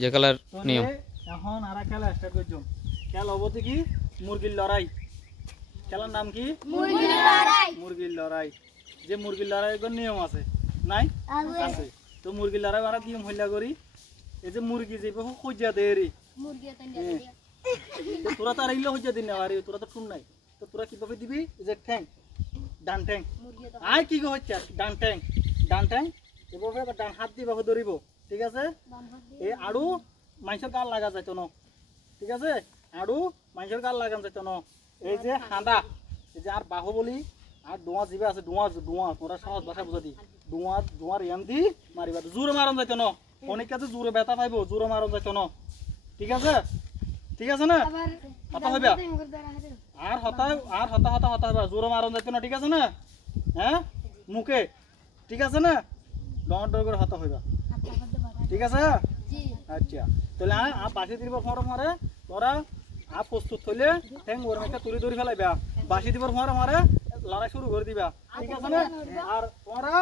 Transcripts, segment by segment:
যে খেলার নিয়ম এখন আরা খেলা স্টার্ট করছো। খেলা হবো কি মুরগির লড়াই। খেলার নাম কি মুরগির লড়াই। যে মুরগির লড়াই নিয়ম আছে নাই আছে। তো মুরগির লড়াই আমরা নিয়ম হইলা করি। এই যে মুরগি যে খুঁজা দেরি তোরা তো আর এগুলো হইয়া দিন না আরে তোরা তো ঠুন নাই। তো তোরা কিভাবে দিবি যে ঠ্যাং ডান ঠ্যাং আয় কি হচ্ছে ডান ঠ্যাং এভাবে ডান হাত দিয়ে ভাবে ধরিব। ঠিক আছে এই আড়ু মানুষের গাল লাগা যাইতো না। ঠিক আছে আড়ু মানুষের গাল লাগান যাইতো না। এই যে হাঁদা এই যে আর বাহুবলি আর ডোয়া জিবে আছে ডোয়া তোরা সহজ ভাষা বুঝা দি ডোয়ার ইয়ান দি মারিবা জোরে মারন যাইতো না। অনেক কাছে জোরে ব্যথা পাইবো জোরে মারন যাইতো না। ঠিক আছে না হতা হইবা আর হতা হইবা জোরে মারন যাইতো না। ঠিক আছে না হ্যাঁ মুখে ঠিক আছে না ডর করে হতা হইবা। ঠিক আছে আচ্ছা তাহলে বাসি দিবার ফর মারে তোরা প্রস্তুত হইলে ঠ্যাং ওরম একটা তুলি ধরে ফেলাইবা। বাসি দিবার ফর মারে লড়াই শুরু করে দিবা। ঠিক আছে না আর তোরা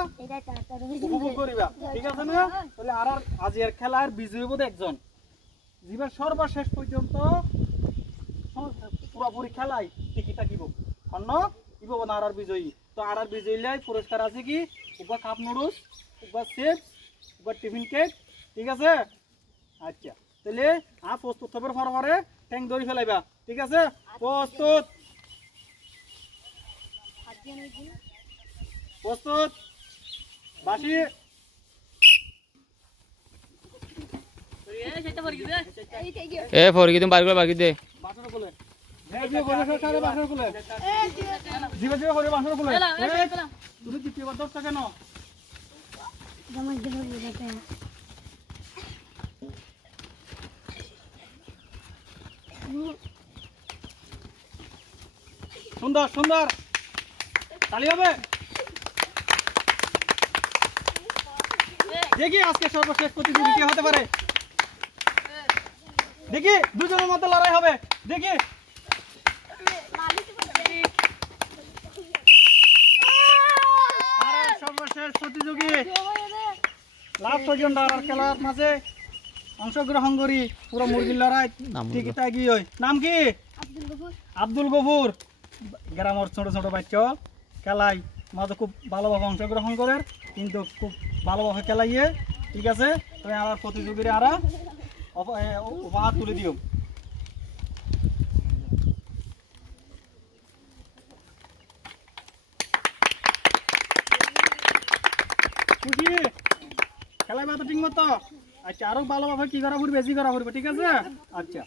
উপভোগ করিবা। ঠিক আছে না তাহলে আর আজকের খেলার বিজয়ী বোধ একজন জীবন সর্বশেষ পর্যন্ত পুরোপুরি খেলাই টিকি থাকিব অন্য ইব না আর বিজয়ী। তো আর বিজয়ী লাই পুরস্কার আছে কি উপর কাপ নুডলস উপর চিপস উপর টিফিন কেক। ঠিক আছে আচ্ছা তাহলে প্রস্তুত হবার ফরমারে ট্যাং ধরে ফেলাইবা। ঠিক আছে প্রস্তুত বাসি এ ফরকি তুমি বার করে দে বাসর কোলে বাসর কোলে জিবা করে বাসর কোলে তুমি কি পেবার দশটা কেন সুন্দর তালি হবে। দেখি আজকে সর্বশেষ প্রতিযোগী কে হতে পারে। দেখি দুজনের মধ্যে লড়াই হবে। দেখি সর্বশেষ প্রতিযোগী লাস্ট পর্যন্ত আর খেলার মাঝে অংশগ্রহণ করি পুরো মুরগির লড়াই টিকিটা গিয়ে নাম কি আব্দুল গফুর গ্রামের ছোট ছোট বাচ্চা খেলায় মাঝে খুব ভালোভাবে অংশগ্রহণ করে কিন্তু খুব ভালোভাবে খেলাইয়ে। ঠিক আছে তুমি আমার প্রতিযোগীরা আরা উপহার তুলে দিও। খুশি খেলায় তো ঠিক মতো আচ্ছা আরো ভালোভাবে কি করা পড়বে বেশি করা পড়বে। ঠিক আছে আচ্ছা